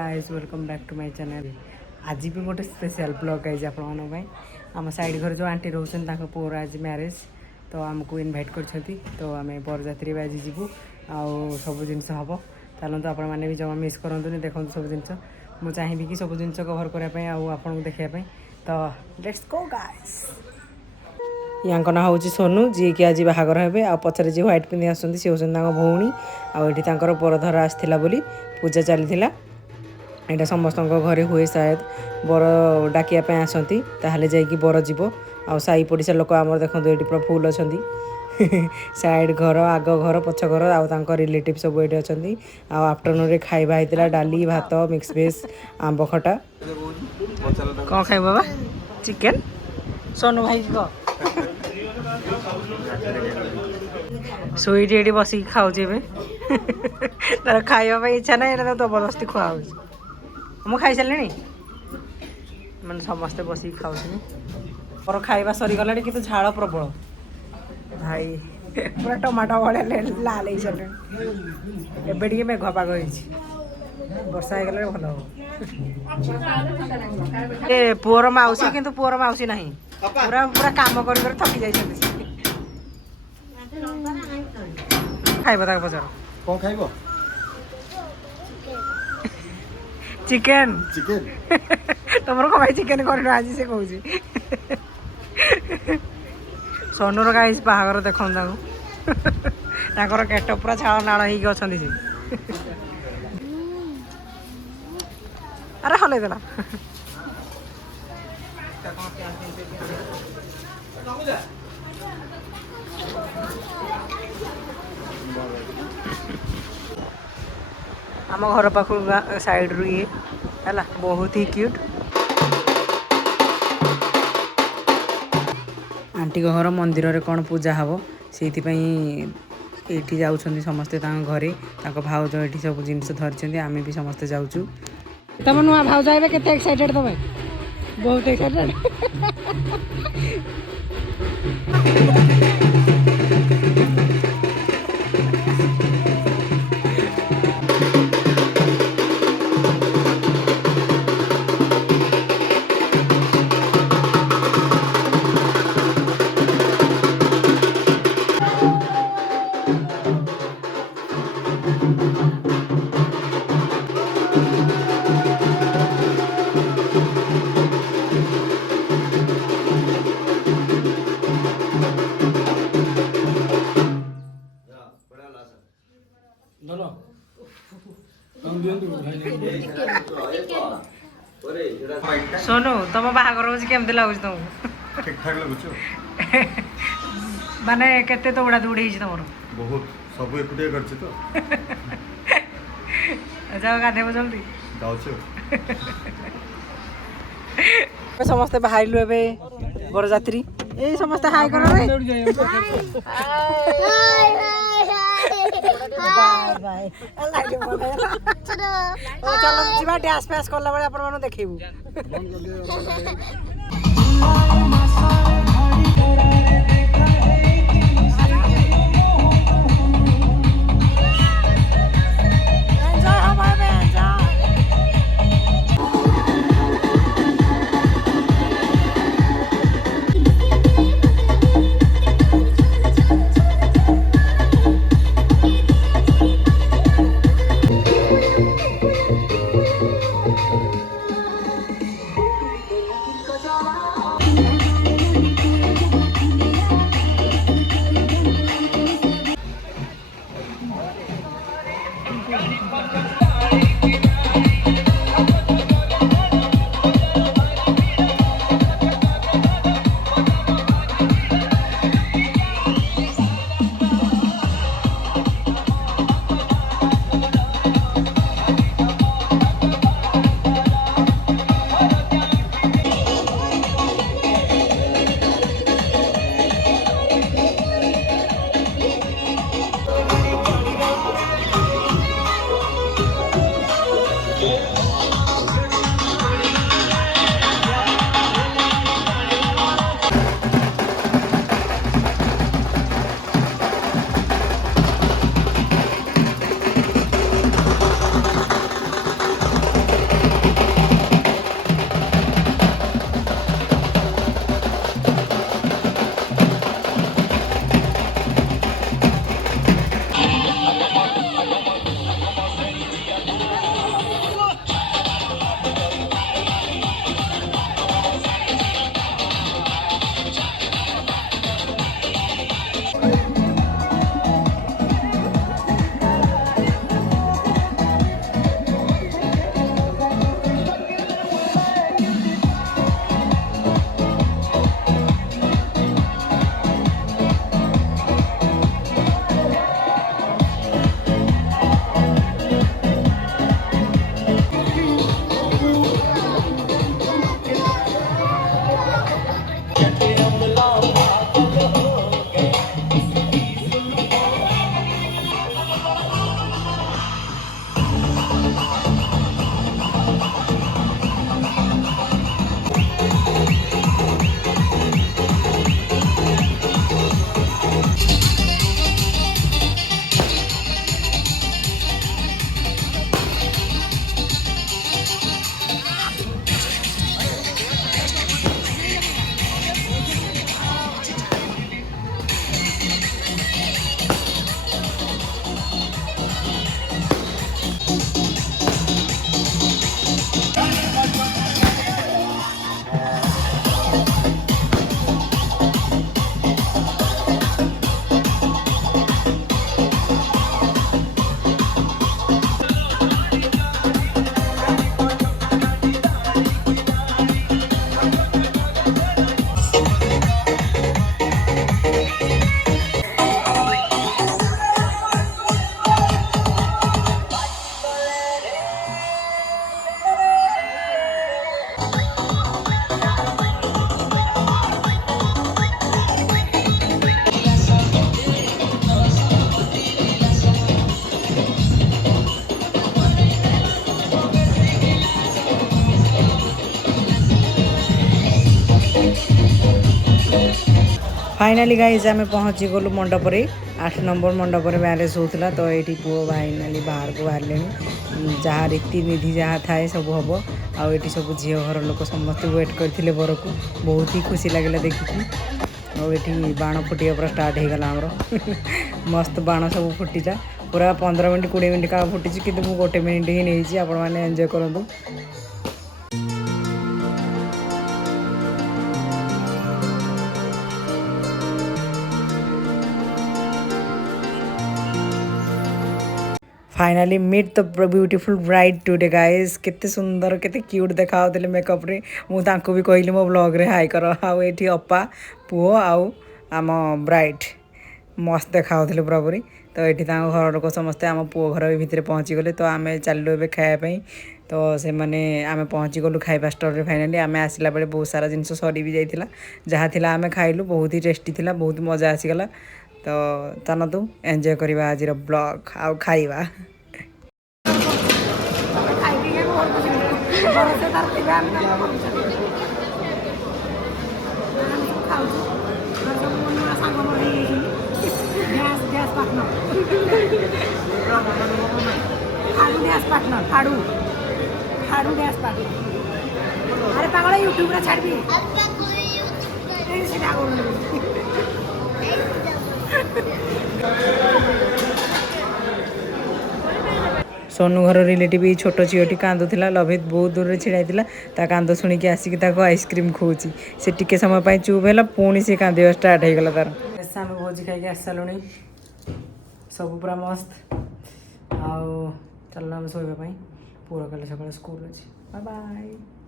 Guys welcome back to my channel. आज भी गोटे स्पेशल ब्लॉग आई आप आम साइड घर जो आंटी रोशन पुअर आज मैरेज तो आमको इनभाइट कर तो आम बरजात्री आज जीवु आउ सब जिन हम चलते आपण मैंने भी जमा मिस करूँ देखो सब जिन मुझे चाहिए कि सब जिन कवर करने आपको देखापी तो लेट्स गो गाइस। या ना हूँ सोनू जी कि आज बाहागर हे आ पचर जी ह्वाइट पिंधि आसुँच सी हूँ भौणी आठी बरधर आसला पूजा चली यहाँ समस्त घरे हुए शायद बर डाकियापी आसती ताहले जाइए बर जीव आ साई पड़िशा लोक आम देखो ये पूरा फुल अच्छा साइड घर आग घर पछ घर आ रिलेटिव सब ये अच्छा आफ्टरनून खाइबा होता डाली भात मिक्स भेज आंब खटा कौन खाइब बाबा चिकेन सोनू भाई कह सुईटी ये बसिक खाऊँ तार खाइबा इच्छा ना तो जबरदस्ती खुआ मु खाई सारे मैंने समस्ते बसिक खाऊ मोर खाइबा सरीगला कि झाड़ प्रबल भाई पूरा टमाटो भाई लाल हो सारे एबे मेघ पाग वर्षा हो गला भल हम पुअर मौसी कि पुअर मौसी ना पूरा पूरा काम कर थकी जाइए खाइब तक पचार कौन खाइब चिकेन चिकेन तुम कमाई चिकेन कर आज से कौन सोनूर गाइस बाहागर देख केट पूरा छाड़ नाड़ हो अरे हल देला आम घर पाख साइड रू ये है बहुत ही क्यूट आंटी घर मंदिर में कौन पूजा हम से ये जाऊँ समस्ते घरे भाउज ये सब जिन धरी आम भी समस्ते जाऊँ तुम नुआ भाउज आए के एक्साइटेड तुम बहुत एक्साइटेड सोनू तुम बाहागर हो केमती लगुच तुमको ठीक ठाक लगुच माने केते दौड़ा दौड़ी तुम बहुत सब एकुटिया करछि तो जाओ गाधेब जल्दी जाउछु समस्ते बाहरलु एबे बरजात्री ए समस्ते हाय करो रे बाय बाय लागे बोले ओ चलो जीवा डैश पैस करला बळे आपण मानु देखैबू फाइनाली गाइज आम पहुँची गलु मंडप 8 नंबर मंडप मैरेज होता तो ये पुओ फाइनाली बाहर को बाहर जहाँ रीतिनिधि जहाँ थाए सब हम आउ सब झील घर लोक समस्त वेट करते बर को बहुत ही खुशी लगे देखिकी और बाण फुटिया पूरा स्टार्ट हो गला आमर मस्त बाण सब फुटिला पूरा 15 मिनट 20 मिनट का फुटी कि गोटे मिनिट ही नहीं आपण मैंने एंजॉय करूँ। Finally meet the beautiful bride today guys केते सुंदर केते क्यूट देखा मेकअप रे मुझे भी कहली मो ब्लॉग रे हाई कर आउ ये अपा पुओ आउ आम ब्राइड मस्त देखा पूरा पूरी तो ये घर लोक समस्ते आम पुओ घर भितर पहुँची गले तो आम चलू ए खायापी तो से मैंने आम पहुँची गलु खाइबा स्टोर फाइनाली आम आसला बेले बहुत सारा जिनस सरी भी जाइला जहाँ थिला आम खाइलु बहुत ही टेस्टी थिला बहुत मजा आसीगला तो चलतु एंजॉय करवा आज ब्लॉग आउ खाइबा अरे पागल यूट्यूब रे छाड़ दी सोनू घर रिलेटिव छोट झीटी कांदुला लभित बहुत दूर छिड़ा ता कांद शुणिकी आसिक आइसक्रीम खोची से टिके समय चुप है पुणी से कांदा स्टार्ट हो गला तार आम भोजी खाई आस सारे सब पूरा मस्त आउ चल आम शोवाई पूरा कल सकाल स्कूल अच्छे बाय बाय।